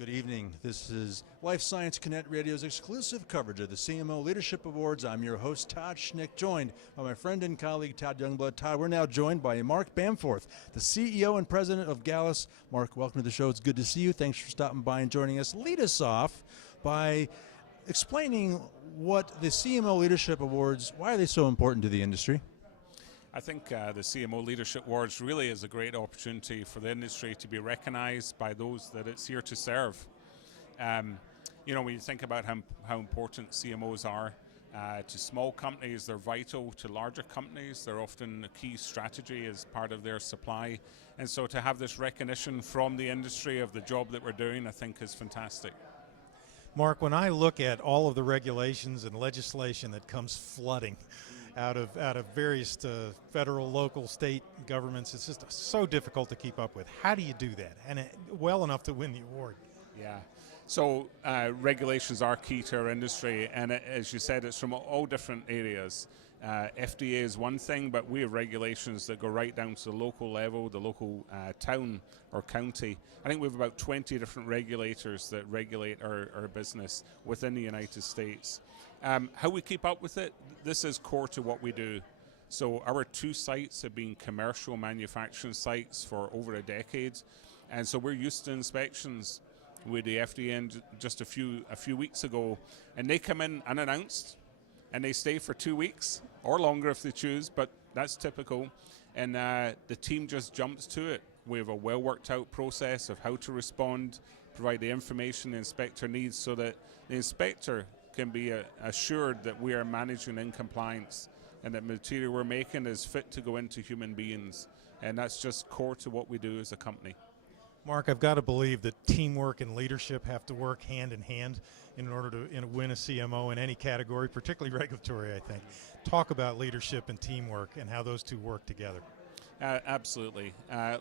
Good evening. This is Life Science Connect Radio's exclusive coverage of the CMO Leadership Awards. I'm your host, Todd Schnick, joined by my friend and colleague, Todd Youngblood. Todd, we're now joined by Mark Bamforth, the CEO and president of Gallus. Mark, welcome to the show. It's good to see you. Thanks for stopping by and joining us. Lead us off by explaining what the CMO Leadership Awards, why are they so important to the industry? I think the CMO Leadership Awards really is a great opportunity for the industry to be recognized by those that it's here to serve. When you think about how important CMOs are to small companies, they're vital. To larger companies, they're often a key strategy as part of their supply. And so to have this recognition from the industry of the job that we're doing, I think is fantastic. Mark, when I look at all of the regulations and legislation that comes flooding out of various federal, local, state governments, it's just so difficult to keep up with. How do you do that, and well enough to win the award? Yeah, so regulations are key to our industry, and as you said, it's from all different areas. FDA is one thing, but we have regulations that go right down to the local level, the local town or county. I think we have about 20 different regulators that regulate our business within the United States. How we keep up with it, this is core to what we do. So our two sites have been commercial manufacturing sites for over a decade, and so we're used to inspections with the FDA in just a few weeks ago, and they come in unannounced, and they stay for 2 weeks or longer if they choose, but that's typical. And the team just jumps to it. We have a well worked out process of how to respond, provide the information the inspector needs so that the inspector can be assured that we are managing in compliance and that material we're making is fit to go into human beings. And that's just core to what we do as a company. Mark, I've got to believe that teamwork and leadership have to work hand in hand in order to win a CMO in any category, particularly regulatory, I think. Talk about leadership and teamwork and how those two work together. Absolutely.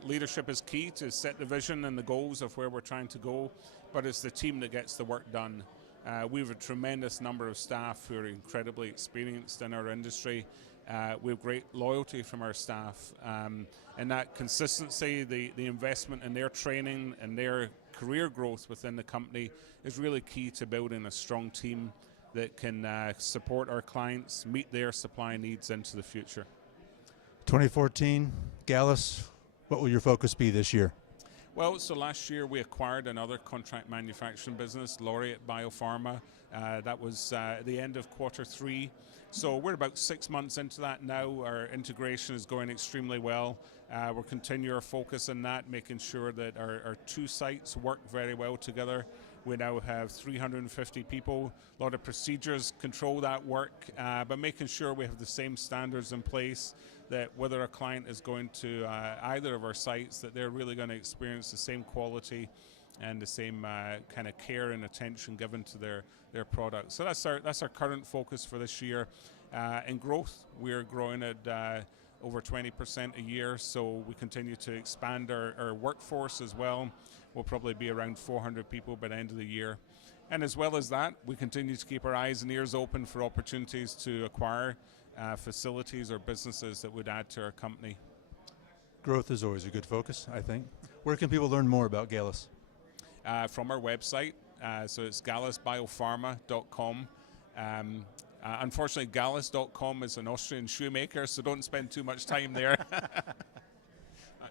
Leadership is key to set the vision and the goals of where we're trying to go, but it's the team that gets the work done. We have a tremendous number of staff who are incredibly experienced in our industry. We have great loyalty from our staff, and that consistency, the investment in their training and their career growth within the company is really key to building a strong team that can support our clients, meet their supply needs into the future. 2014, Gallus, what will your focus be this year? Well, so last year we acquired another contract manufacturing business, Gallus BioPharma. That was the end of Q3. So we're about 6 months into that now. Our integration is going extremely well. We'll continue our focus on that, making sure that our two sites work very well together. We now have 350 people. A lot of procedures control that work, but making sure we have the same standards in place that whether a client is going to either of our sites, that they're really going to experience the same quality and the same kind of care and attention given to their products. So that's our current focus for this year. In growth, we're growing at over 20% a year, so we continue to expand our workforce as well. We'll probably be around 400 people by the end of the year. And as well as that, we continue to keep our eyes and ears open for opportunities to acquire facilities or businesses that would add to our company. Growth is always a good focus, I think. Where can people learn more about Gallus? From our website, so it's gallusbiopharma.com. Unfortunately, Gallus.com is an Austrian shoemaker, so don't spend too much time there.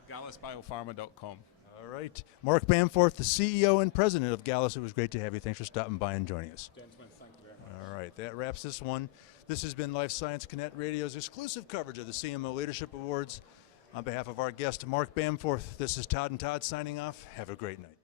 gallusbiopharma.com. All right. Mark Bamforth, the CEO and president of Gallus. It was great to have you. Thanks for stopping by and joining us. Gentlemen, thank you very much. All right. That wraps this one. This has been Life Science Connect Radio's exclusive coverage of the CMO Leadership Awards. On behalf of our guest, Mark Bamforth, this is Todd and Todd signing off. Have a great night.